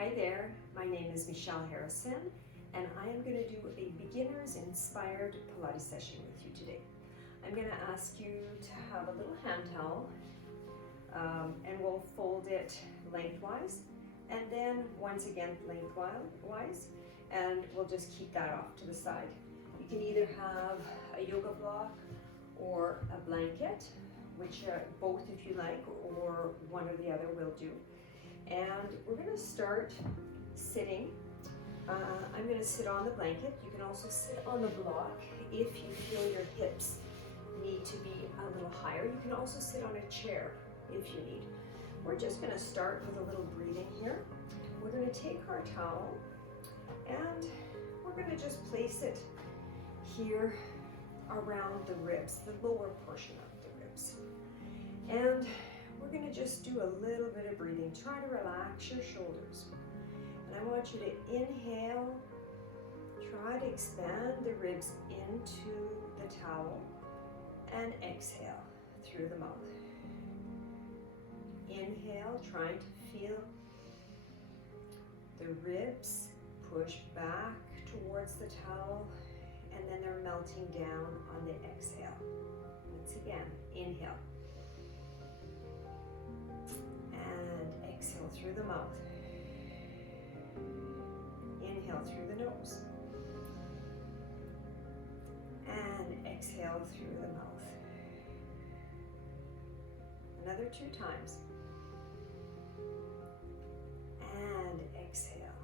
Hi there, my name is Michelle Harrison and I am going to do a beginner's inspired Pilates session with you today. I'm going to ask you to have a little hand towel and we'll fold it lengthwise and then once again lengthwise, and we'll just keep that off to the side. You can either have a yoga block or a blanket, which both if you like, or one or the other will do. And we're going to start sitting. I'm going to sit on the blanket. You can also sit on the block if you feel your hips need to be a little higher. You can also sit on a chair if you need. We're just going to start with a little breathing here. We're going to take our towel and we're going to just place it here around the ribs, the lower portion of the ribs. And we're going to just do a little bit of breathing. Try to relax your shoulders. And I want you to inhale, try to expand the ribs into the towel, and exhale through the mouth. Inhale, trying to feel the ribs push back towards the towel, and then they're melting down on the exhale. Once again, inhale. And exhale through the mouth. Inhale through the nose. And exhale through the mouth. Another 2 times. And exhale.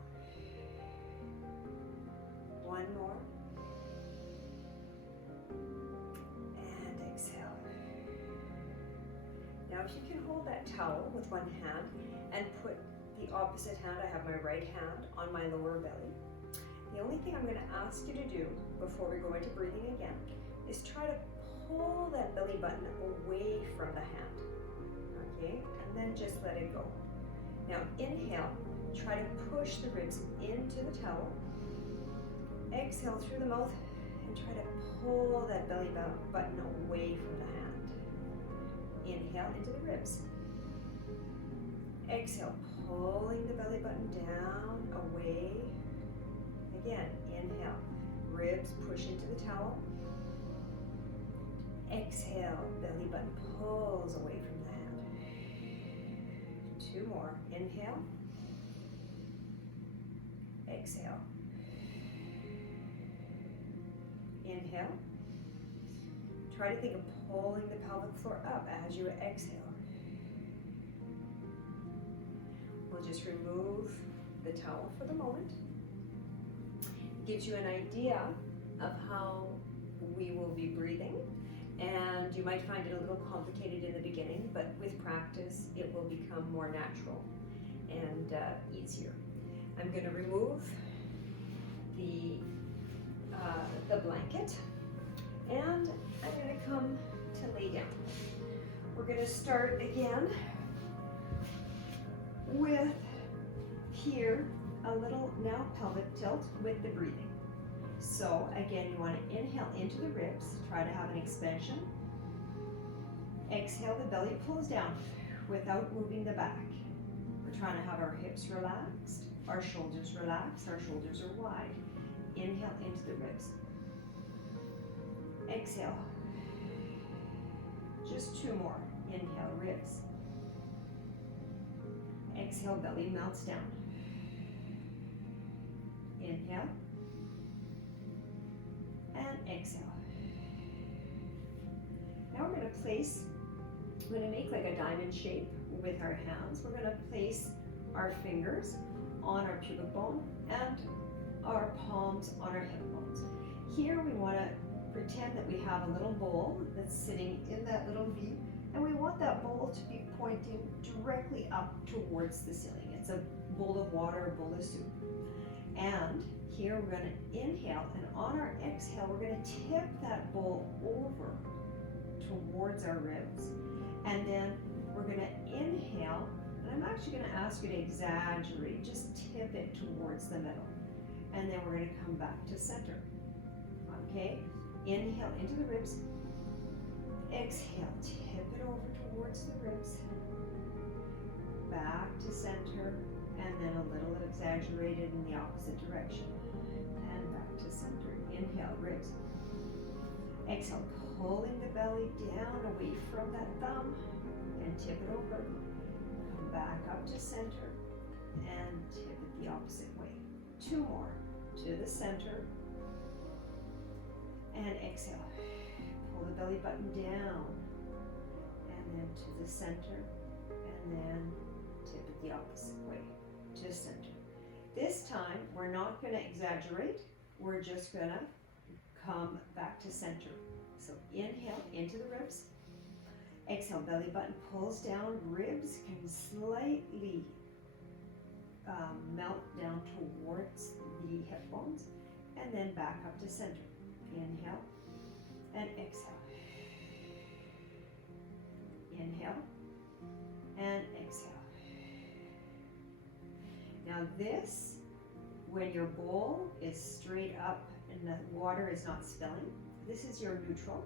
One more. And exhale. Now if you can hold that towel with one hand and put the opposite hand, I have my right hand on my lower belly. The only thing I'm going to ask you to do before we go into breathing again is try to pull that belly button away from the hand, okay? And then just let it go. Now inhale, try to push the ribs into the towel. Exhale through the mouth and try to pull that belly button away from the hand. Inhale into the ribs. Exhale, pulling the belly button down, away. Again, inhale, ribs push into the towel. Exhale, belly button pulls away from the hand. 2 more. Inhale. Exhale. Inhale. Try to think of pulling the pelvic floor up as you exhale. We'll just remove the towel for the moment. Gives you an idea of how we will be breathing, and you might find it a little complicated in the beginning, but with practice it will become more natural and easier. I'm going to remove the blanket, and I'm going to come to lay down. We're going to start again with here a little now pelvic tilt with the breathing. So again, you want to inhale into the ribs, try to have an expansion. Exhale, the belly pulls down without moving the back. We're trying to have our hips relaxed, our shoulders relaxed, our shoulders are wide. Inhale into the ribs. Exhale. Just 2 more. Inhale, ribs. Exhale, belly melts down. Inhale. And exhale. Now we're going to make like a diamond shape with our hands. We're going to place our fingers on our pubic bone and our palms on our hip bones. Here we want to pretend that we have a little bowl that's sitting in that little V, and we want that bowl to be pointing directly up towards the ceiling. It's a bowl of water, a bowl of soup. And here we're going to inhale, and on our exhale we're going to tip that bowl over towards our ribs, and then we're going to inhale, and I'm actually going to ask you to exaggerate, just tip it towards the middle, and then we're going to come back to center. Okay, inhale into the ribs, exhale, tip it over towards the ribs, back to center, and then a little exaggerated in the opposite direction. And back to center. Inhale, ribs. Exhale, pulling the belly down away from that thumb and tip it over. Come back up to center and tip it the opposite way. 2 more. To the center. And exhale. Pull the belly button down. And then to the center. And then tip it the opposite way. To center. This time, we're not going to exaggerate. We're just going to come back to center. So inhale into the ribs. Exhale, belly button pulls down. Ribs can slightly melt down towards the hip bones. And then back up to center. Inhale and exhale. Inhale and exhale. Now this, when your bowl is straight up and the water is not spilling, this is your neutral,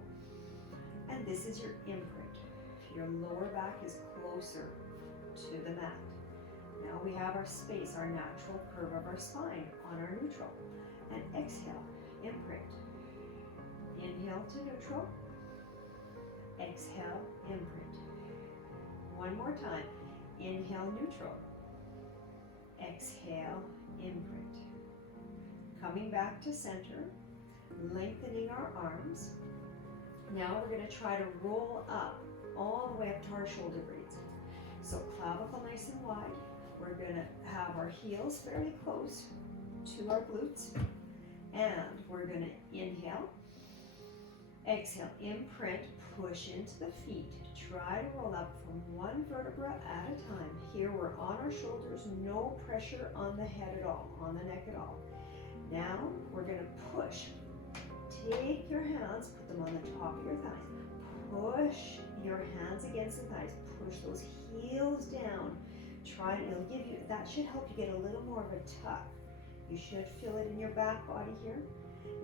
and this is your imprint. Your lower back is closer to the mat. Now we have our space, our natural curve of our spine on our neutral. And exhale, imprint. Inhale to neutral. Exhale, imprint. One more time. Inhale, neutral. Exhale, imprint. Coming back to center, lengthening our arms. Now we're going to try to roll up all the way up to our shoulder blades. So clavicle nice and wide. We're going to have our heels fairly close to our glutes. And we're going to inhale. Exhale, imprint, push into the feet. Try to roll up from one vertebra at a time. Here we're on our shoulders, no pressure on the head at all, on the neck at all. Now we're going to push. Take your hands, put them on the top of your thighs. Push your hands against the thighs. Push those heels down. Try, it'll give you, that should help you get a little more of a tuck. You should feel it in your back body here.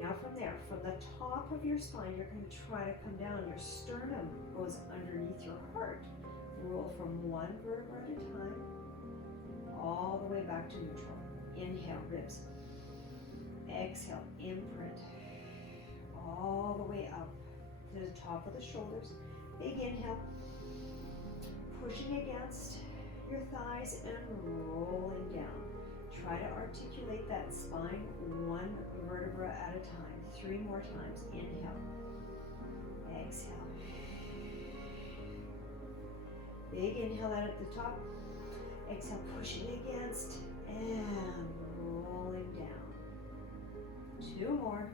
Now from there, from the top of your spine, you're going to try to come down. Your sternum goes underneath your heart. Roll from one vertebra at a time, all the way back to neutral. Inhale, ribs. Exhale, imprint. All the way up to the top of the shoulders. Big inhale. Pushing against your thighs and rolling down. Try to articulate that spine one vertebra at a time. 3 more times. Inhale. Exhale. Big inhale out at the top. Exhale, pushing against and rolling down. 2 more.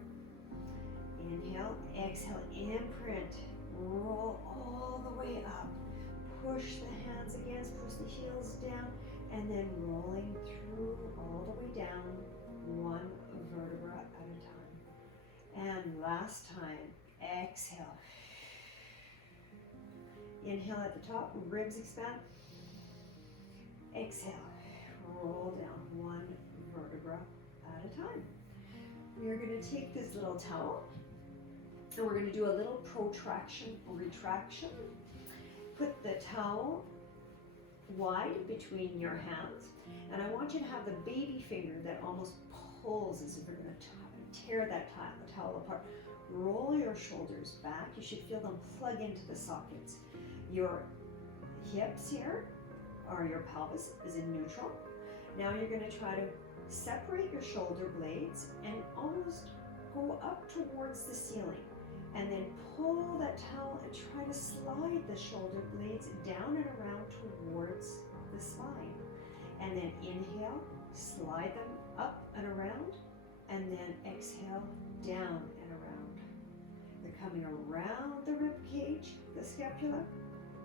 Inhale, exhale, imprint. Roll all the way up. Push the hands against, push the heels down, and then rolling through all the way down, 1 vertebra at a time. And last time, exhale. Inhale at the top, ribs expand. Exhale, roll down 1 vertebra at a time. We're going to take this little towel and we're going to do a little protraction, retraction. Put the towel wide between your hands, and I want you to have the baby finger that almost pulls as if you're going to tear that towel apart. Roll your shoulders back. You should feel them plug into the sockets. Your hips here, or your pelvis, is in neutral. Now you're going to try to separate your shoulder blades and almost go up towards the ceiling. And then pull that towel and try to slide the shoulder blades down and around towards the spine. And then inhale, slide them up and around, and then exhale, down and around. They're coming around the rib cage, the scapula,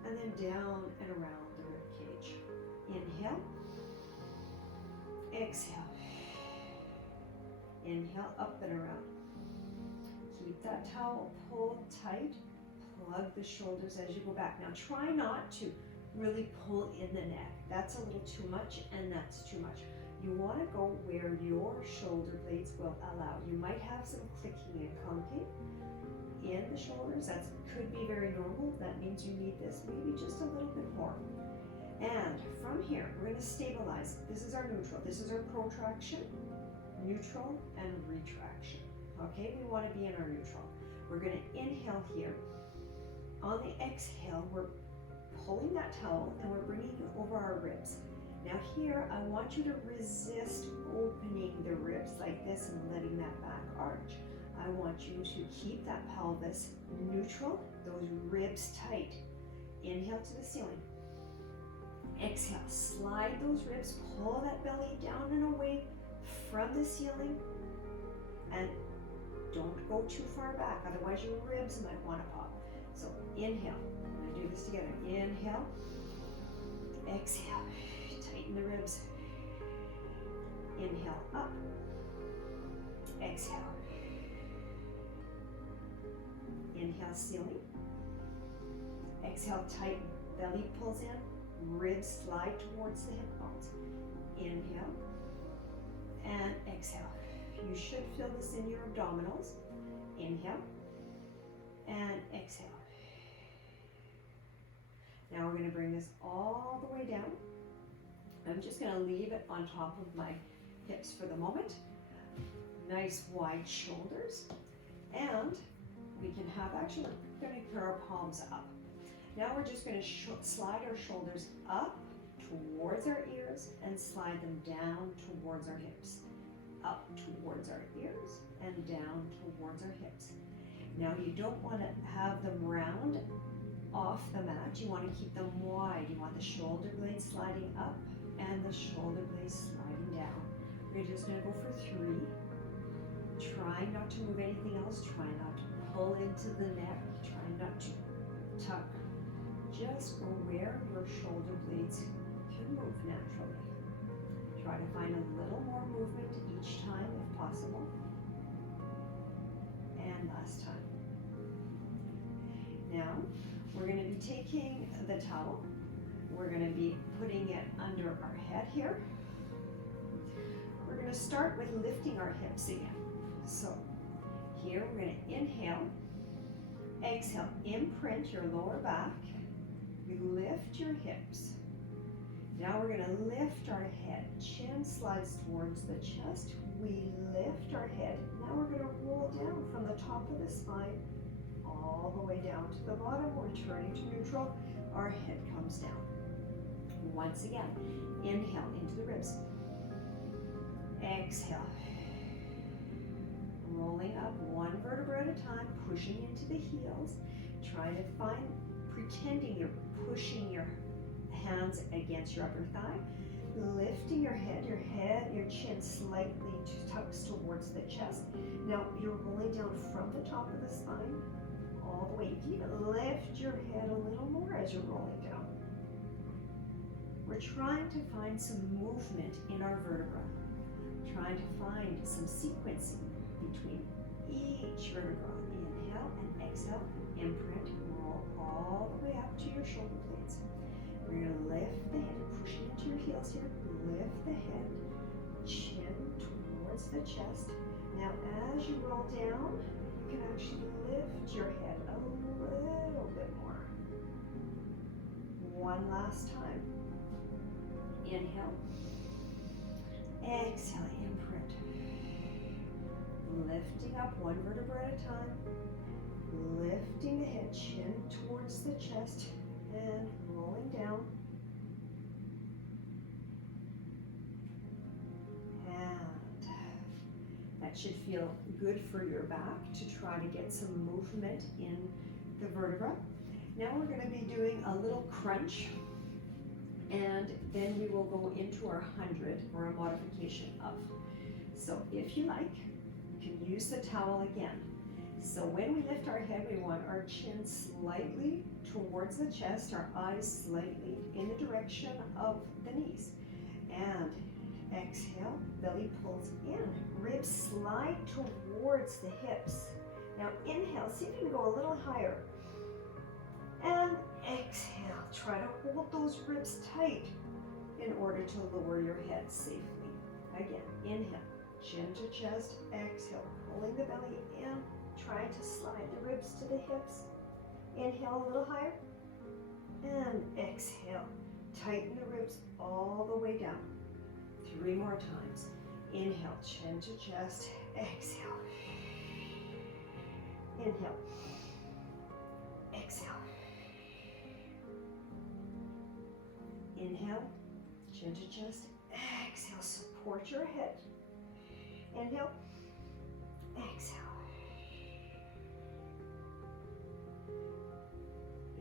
and then down and around the rib cage. Inhale, exhale. Inhale, up and around. Keep that towel pulled tight. Plug the shoulders as you go back. Now try not to really pull in the neck. That's a little too much, and that's too much. You want to go where your shoulder blades will allow. You might have some clicking and clunking in the shoulders. That could be very normal. That means you need this maybe just a little bit more. And from here, we're going to stabilize. This is our neutral. This is our protraction, neutral, and retraction. Okay, we want to be in our neutral. We're going to inhale here. On the exhale, we're pulling that towel and we're bringing it over our ribs. Now here, I want you to resist opening the ribs like this and letting that back arch. I want you to keep that pelvis neutral, those ribs tight. Inhale to the ceiling. Exhale, slide those ribs, pull that belly down and away from the ceiling, and don't go too far back, otherwise your ribs might want to pop. So inhale, we're going to do this together. Inhale, exhale, tighten the ribs. Inhale, up, exhale. Inhale, ceiling. Exhale, tighten, belly pulls in, ribs slide towards the hip bones. Inhale and exhale. You should feel this in your abdominals. Inhale and exhale. Now we're going to bring this all the way down. I'm just going to leave it on top of my hips for the moment. Nice wide shoulders. And we can have, actually, we're going to put our palms up. Now we're just going to slide our shoulders up towards our ears and slide them down towards our hips. Up towards our ears and down towards our hips. Now you don't want to have them round off the mat. You want to keep them wide. You want the shoulder blades sliding up and the shoulder blades sliding down. We're just going to go for 3. Try not to move anything else. Try not to pull into the neck. Try not to tuck. Just go where your shoulder blades can move naturally. Try to find a little more movement each time if possible. And last time. Now, we're going to be taking the towel. We're going to be putting it under our head here. We're going to start with lifting our hips again. So, here we're going to inhale. Exhale, imprint your lower back. Lift your hips. Now we're going to lift our head. Chin slides towards the chest. We lift our head. Now we're going to roll down from the top of the spine all the way down to the bottom. We're turning to neutral. Our head comes down. Once again, inhale into the ribs. Exhale. Rolling up one vertebra at a time, pushing into the heels. Try to find, pretending you're pushing your hands against your upper thigh, lifting your head, your chin slightly tucks towards the chest. Now you're rolling down from the top of the spine all the way. You can even lift your head a little more as you're rolling down. We're trying to find some movement in our vertebra, trying to find some sequencing between each vertebra. Inhale and exhale, imprint, roll all the way up to your shoulder blades. We're going to lift the head, pushing into your heels here. Lift the head, chin towards the chest. Now as you roll down, you can actually lift your head a little bit more. One last time. Inhale. Exhale, imprint. Lifting up one vertebra at a time. Lifting the head, chin towards the chest, and rolling down. And that should feel good for your back to try to get some movement in the vertebra. Now we're going to be doing a little crunch, and then we will go into our 100 or a modification of. So if you like, you can use the towel again. So when we lift our head, we want our chin slightly towards the chest, our eyes slightly in the direction of the knees. And exhale, belly pulls in, ribs slide towards the hips. Now inhale, see if you can go a little higher. And exhale, try to hold those ribs tight in order to lower your head safely. Again, inhale, chin to chest, exhale, pulling the belly in, trying to slide the ribs to the hips. Inhale a little higher, and exhale, Tighten the ribs all the way down. 3 more times. Inhale, chin to chest. Exhale. Inhale. Exhale. Inhale, chin to chest. Exhale, support your head. Inhale. Exhale.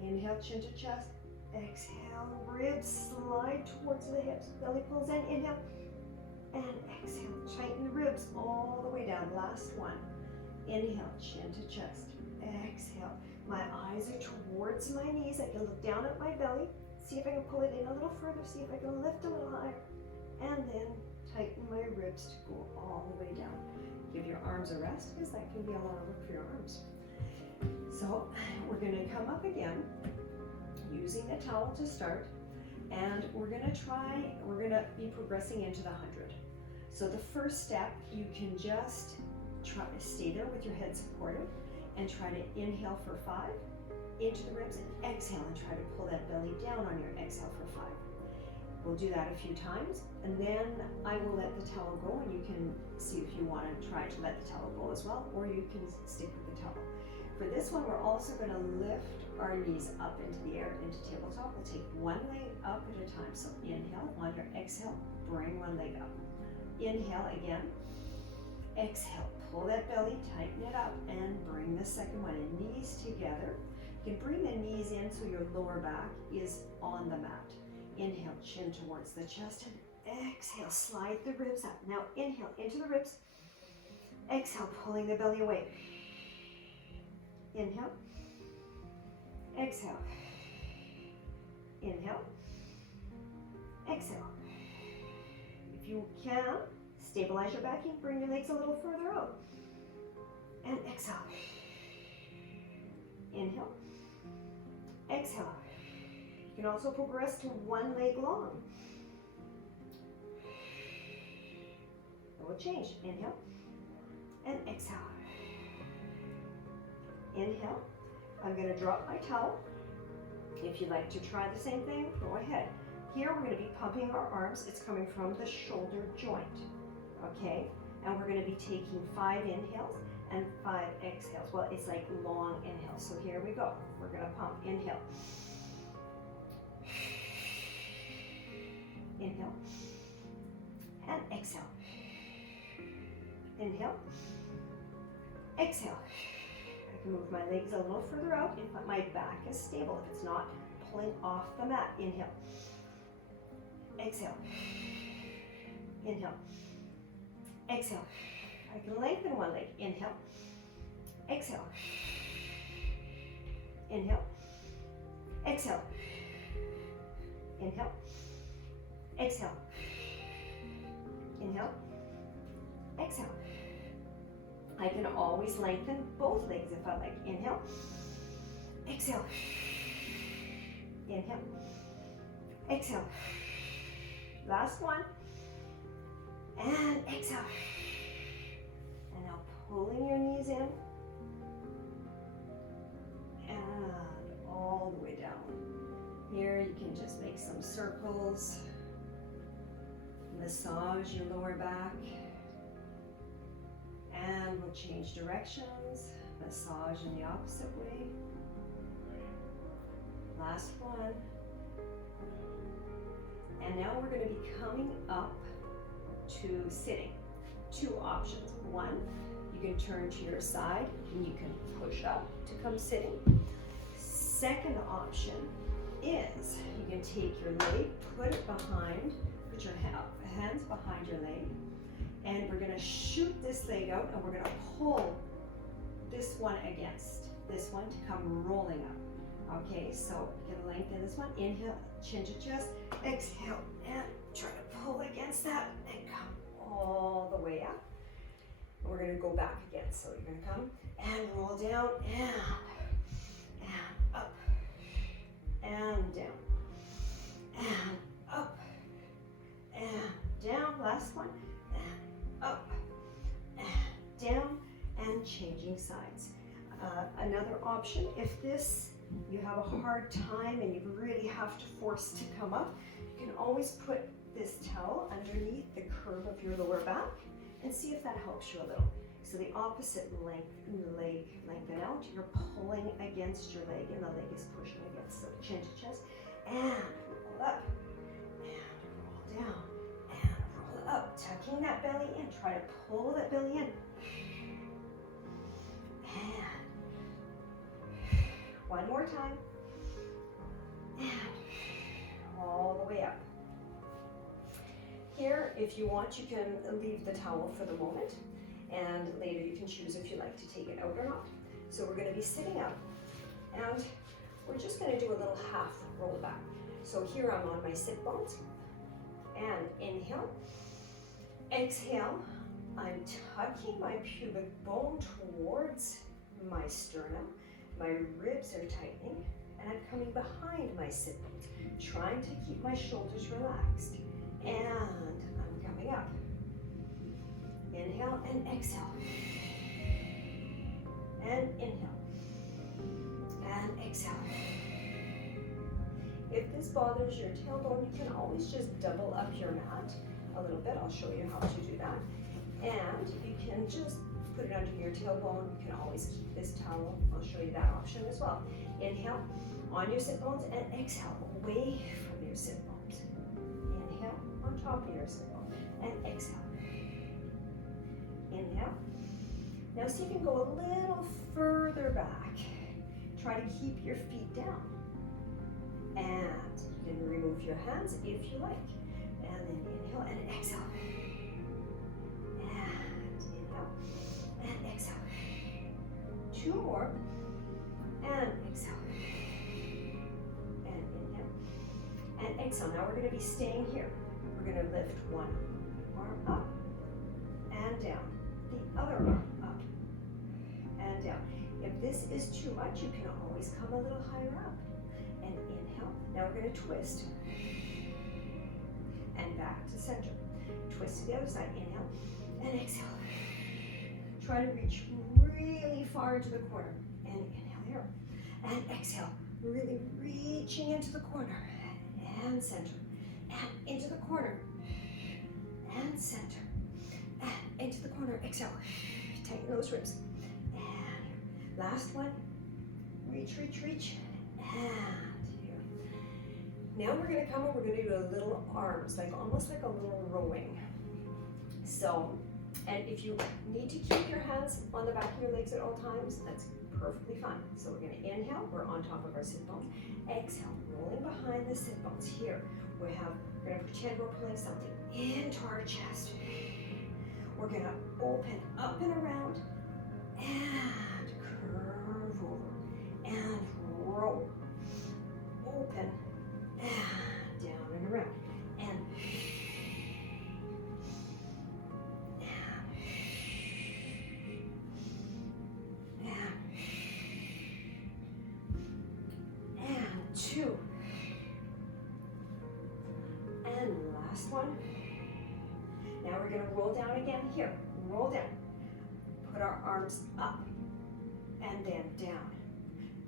Inhale, chin to chest. Exhale, ribs slide towards the hips. Belly pulls in. Inhale. And exhale. Tighten the ribs all the way down. Last one. Inhale, chin to chest. Exhale. My eyes are towards my knees. I can look down at my belly. See if I can pull it in a little further. See if I can lift a little higher. And then tighten my ribs to go all the way down. Give your arms a rest because that can be a lot of work for your arms. So we're going to come up again using the towel to start. And we're going to be progressing into the 100. So the first step, you can just try to stay there with your head supported and try to inhale for 5 into the ribs and exhale and try to pull that belly down on your exhale for 5. We'll do that a few times and then I will let the towel go and you can see if you want to try to let the towel go as well, or you can stick with the towel. For this one, we're also going to lift our knees up into the air, into tabletop. We'll take one leg up at a time. So inhale, on your exhale, bring one leg up. Inhale again. Exhale, pull that belly, tighten it up, and bring the second one in. Knees together. You can bring the knees in so your lower back is on the mat. Inhale, chin towards the chest, and exhale, slide the ribs up. Now inhale into the ribs. Exhale, pulling the belly away. Inhale. Exhale. Inhale. Exhale. If you can, stabilize your backing, bring your legs a little further out. And exhale. Inhale. Exhale. You can also progress to one leg long. It will change. Inhale. And exhale. Inhale. I'm going to drop my towel. If you'd like to try the same thing, go ahead. Here we're going to be pumping our arms. It's coming from the shoulder joint. Okay? And we're going to be taking 5 inhales and 5 exhales. Well, it's like long inhales. So here we go. We're going to pump. Inhale. Inhale. And exhale. Inhale. Exhale. I can move my legs a little further out if my back is stable, if it's not pulling off the mat. Inhale. Exhale. Inhale. Exhale. I can lengthen one leg. Inhale. Exhale. Inhale. Exhale. Inhale. Exhale. Inhale. Exhale. I can always lengthen both legs if I like. Inhale. Exhale. Inhale. Exhale. Last one. And exhale. And now pulling your knees in. And all the way down. Here you can just make some circles. Massage your lower back. And we'll change directions. Massage in the opposite way. Last one. And now we're going to be coming up to sitting. 2 options. One, you can turn to your side and you can push up to come sitting. Second option is you can take your leg, put it behind, put your hands behind your leg, and we're going to shoot this leg out and we're going to pull this one against this one to come rolling up. Okay, so you can lengthen this one. Inhale, chin to chest. Exhale, and try to pull against that and come all the way up. And we're going to go back again. So you're going to come and roll down and up and down and up and down. Last one. And up and down and changing sides. Another option, if this you have a hard time and you really have to force to come up, you can always put this towel underneath the curve of your lower back and see if that helps you a little. So the opposite leg lengthen out, you're pulling against your leg and the leg is pushing against, so chin to chest, and roll up, and roll down, and roll up, tucking that belly in, try to pull that belly in, and one more time, and all the way up. Here, if you want, you can leave the towel for the moment, and later you can choose if you like to take it out or not. So we're going to be sitting up, and we're just going to do a little half roll back. So here I'm on my sit bones, and inhale, exhale, I'm tucking my pubic bone towards my sternum, my ribs are tightening, and I'm coming behind my sit bones, trying to keep my shoulders relaxed, and I'm coming up. Inhale and exhale. And inhale. And exhale. If this bothers your tailbone, you can always just double up your mat a little bit. I'll show you how to do that. And you can just put it under your tailbone. You can always keep this towel. I'll show you that option as well. Inhale on your sit bones and exhale away from your sit bones. Inhale on top of your sit bones and exhale. Inhale. Now see if you can go a little further back. Try to keep your feet down. And you can remove your hands if you like. And then inhale and exhale. And inhale and exhale. Two more. And exhale. And inhale. And exhale. Now we're going to be staying here. We're going to lift one arm up and down. The other arm up and down. If this is too much, you can always come a little higher up. And inhale. Now we're going to twist. And back to center. Twist to the other side. Inhale and exhale. Try to reach really far into the corner. And inhale here. And exhale. Really reaching into the corner. And center. And into the corner. And center. And into the corner. Exhale. Tighten those ribs. And last one. Reach, reach, reach. And here. Now we're going to come and we're going to do a little arms, like almost like a little rowing. So, and if you need to keep your hands on the back of your legs at all times, that's perfectly fine. So we're going to inhale, we're on top of our sit bones. Exhale, rolling behind the sit bones. Here, we're going to pretend we're pulling something into our chest. We're going to open up and around and curve over and roll. Open and down and around. And two. And last one. Now we're going to roll down again here. Roll down. Put our arms up and then down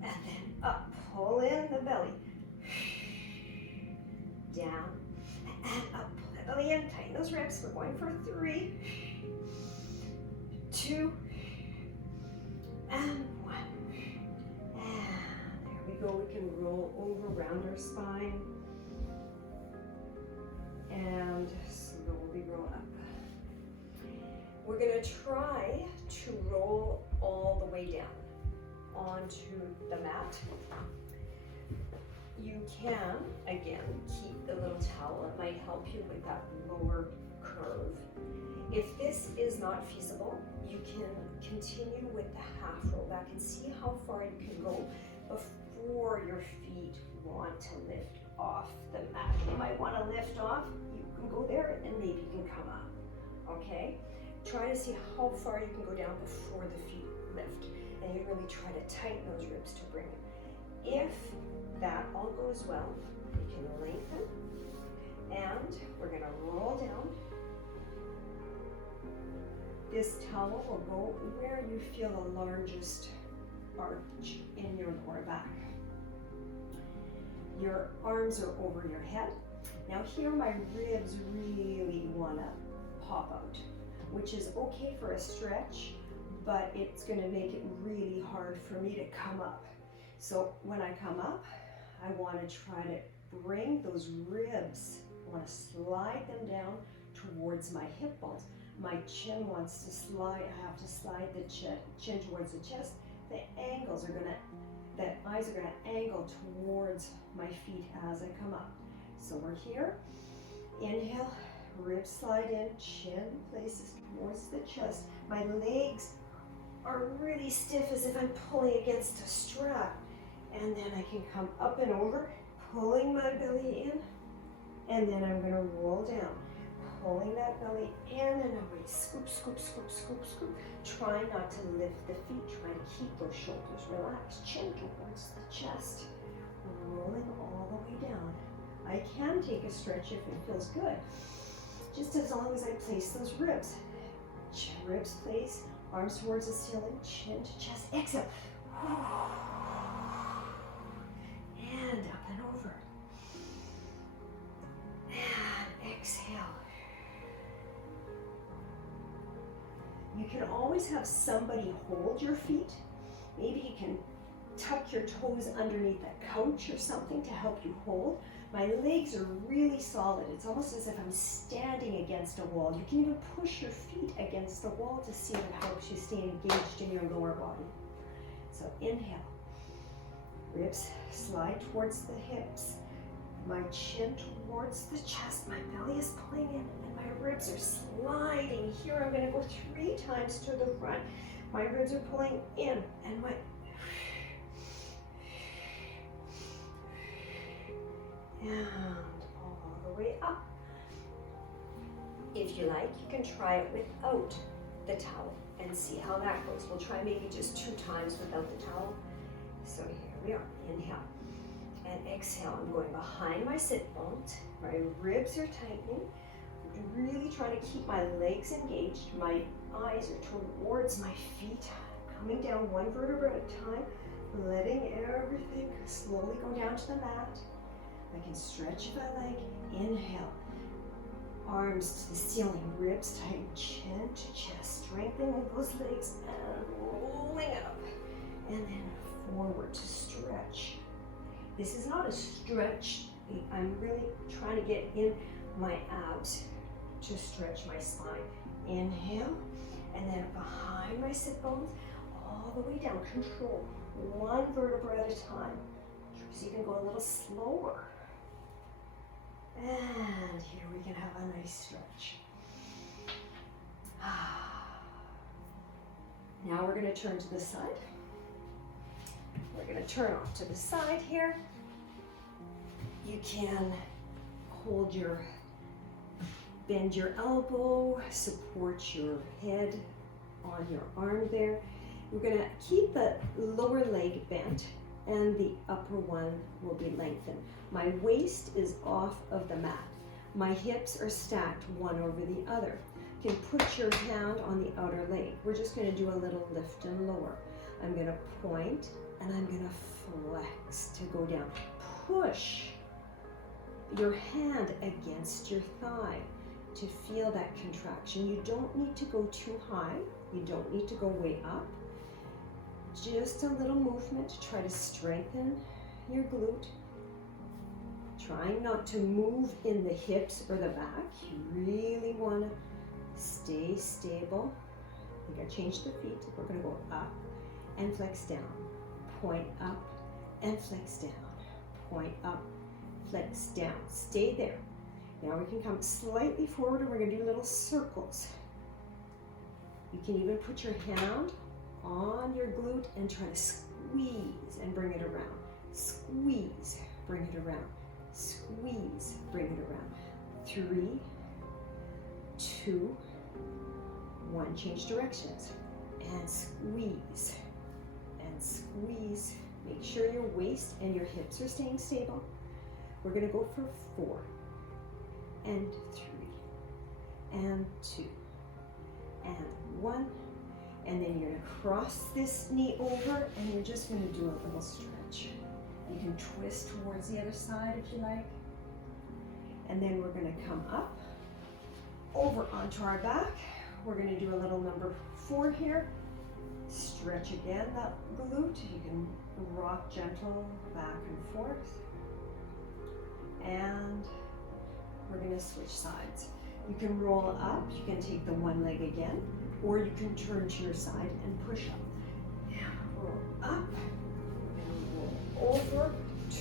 and then up. Pull in the belly. Down and up. Pull the belly in. Tighten those ribs. We're going for 3, 2, and 1. And there we go. We can roll over around our spine and slowly roll up. We're going to try to roll all the way down onto the mat. You can, again, keep the little towel. It might help you with that lower curve. If this is not feasible, you can continue with the half roll back and see how far you can go before your feet want to lift off the mat. You might want to lift off. You can go there and maybe you can come up. Okay? Try to see how far you can go down before the feet lift. And you really try to tighten those ribs to bring it. If that all goes well, you can lengthen. And we're going to roll down. This towel will go where you feel the largest arch in your lower back. Your arms are over your head. Now here my ribs really wanna pop out, which is okay for a stretch, but it's gonna make it really hard for me to come up. So when I come up, I wanna try to bring those ribs, I wanna slide them down towards my hip bones. My chin wants to slide, I have to slide the chin towards the chest. The eyes are gonna angle towards my feet as I come up. So we're here, inhale, ribs slide in, chin places towards the chest. My legs are really stiff as if I'm pulling against a strap. And then I can come up and over, pulling my belly in, and then I'm gonna roll down, pulling that belly in and away, scoop, scoop, scoop, scoop, scoop. Try not to lift the feet, try to keep those shoulders relaxed, chin towards the chest, rolling all the way down. I can take a stretch if it feels good, just as long as I place those ribs. Ribs place, arms towards the ceiling, chin to chest, exhale. And up and over. And exhale. You can always have somebody hold your feet. Maybe you can tuck your toes underneath a couch or something to help you hold. My legs are really solid. It's almost as if I'm standing against a wall. You can even push your feet against the wall to see if it helps you stay engaged in your lower body. So inhale. Ribs slide towards the hips. My chin towards the chest. My belly is pulling in and my ribs are sliding. Here I'm going to go 3 times to the front. My ribs are pulling in and my and all the way up. If you like, you can try it without the towel and see how that goes. We'll try maybe just 2 times without the towel. So here we are. Inhale and exhale. I'm going behind my sit bones. My ribs are tightening. I'm really trying to keep my legs engaged. My eyes are towards my feet. Coming down 1 vertebra at a time. Letting everything slowly go down to the mat. I can stretch if I like. Inhale. Arms to the ceiling, ribs tight, chin to chest. Strengthening those legs and rolling up. And then forward to stretch. This is not a stretch. I'm really trying to get in my abs to stretch my spine. Inhale. And then behind my sit bones, all the way down. Control 1 vertebra at a time. So you can go a little slower. And here we can have a nice stretch. Now we're going to turn to the side. We're going to turn off to the side here. You can bend your elbow, support your head on your arm there. We're going to keep the lower leg bent and the upper one will be lengthened. My waist is off of the mat. My hips are stacked one over the other. You can put your hand on the outer leg. We're just going to do a little lift and lower. I'm going to point and I'm going to flex to go down. Push your hand against your thigh to feel that contraction. You don't need to go too high. You don't need to go way up. Just a little movement to try to strengthen your glute. Trying not to move in the hips or the back. You really want to stay stable. I think I changed the feet. We're going to go up and flex down. Point up and flex down. Point up, flex down. Stay there. Now we can come slightly forward and we're going to do little circles. You can even put your hand on your glute and try to squeeze and bring it around. Squeeze, bring it around. Squeeze, bring it around. 3, 2, 1. Change directions. And squeeze. And squeeze. Make sure your waist and your hips are staying stable. We're going to go for 4. And 3. And 2. And 1. And then you're going to cross this knee over and you're just going to do a little stretch. You can twist towards the other side if you like. And then we're gonna come up, over onto our back. We're gonna do a little number 4 here. Stretch again that glute. You can rock gentle back and forth. And we're gonna switch sides. You can roll up, you can take the one leg again, or you can turn to your side and push up. Now roll up, roll over,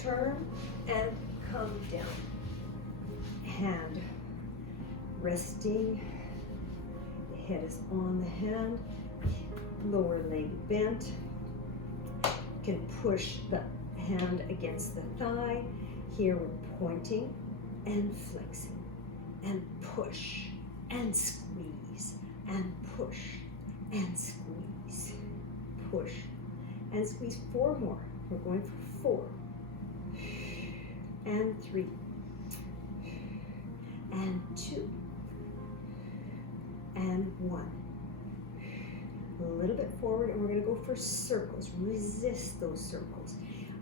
turn, and come down. Hand resting, the head is on the hand, lower leg bent. You can push the hand against the thigh. Here we're pointing and flexing, and push and squeeze, and push and squeeze, push and squeeze. 4 more. We're going for 4 and 3 and 2 and 1. A little bit forward, and we're going to go for circles. Resist those circles.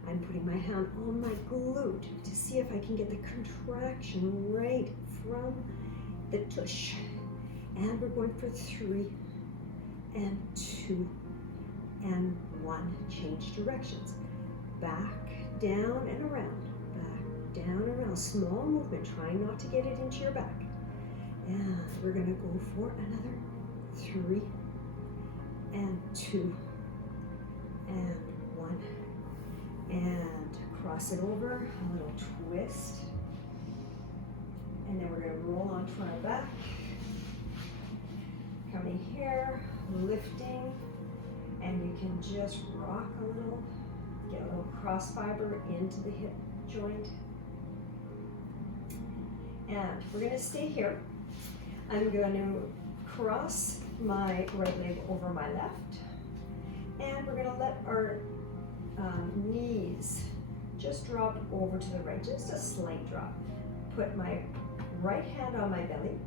I'm putting my hand on my glute to see if I can get the contraction right from the tush. And we're going for 3 and 2 and 1. Change directions. Back, down, and around. Back, down, around. Small movement, trying not to get it into your back. And we're going to go for another 3 and 2 and 1. And cross it over, a little twist. And then we're going to roll onto our back. Coming here, lifting, and you can just rock a little, get a little cross fiber into the hip joint. And we're going to stay here. I'm going to cross my right leg over my left, and we're going to let our knees just drop over to the right, just a slight drop. Put my right hand on my belly.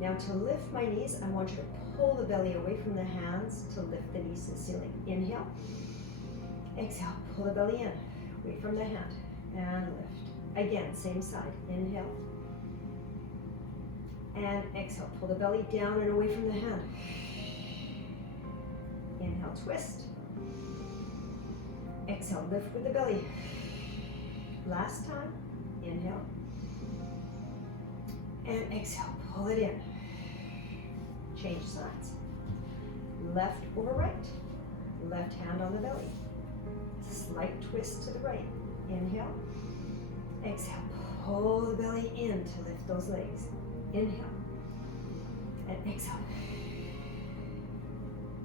Now to lift my knees, I want you to pull the belly away from the hands to lift the knees to the ceiling. Inhale, exhale, pull the belly in, away from the hand, and lift. Again, same side. Inhale, and exhale, pull the belly down and away from the hand. Inhale, twist. Exhale, lift with the belly. Last time, inhale. And exhale, pull it in. Change sides. Left over right. Left hand on the belly. Slight twist to the right. Inhale. Exhale, pull the belly in to lift those legs. Inhale. And exhale.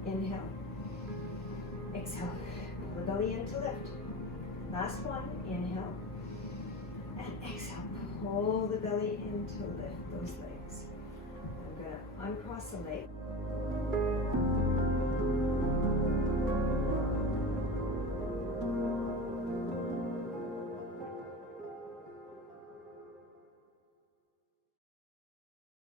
Inhale. Exhale. Pull the belly in to lift. Last one. Inhale. And exhale. Pull the belly in to lift those legs. I'm going to uncross the leg.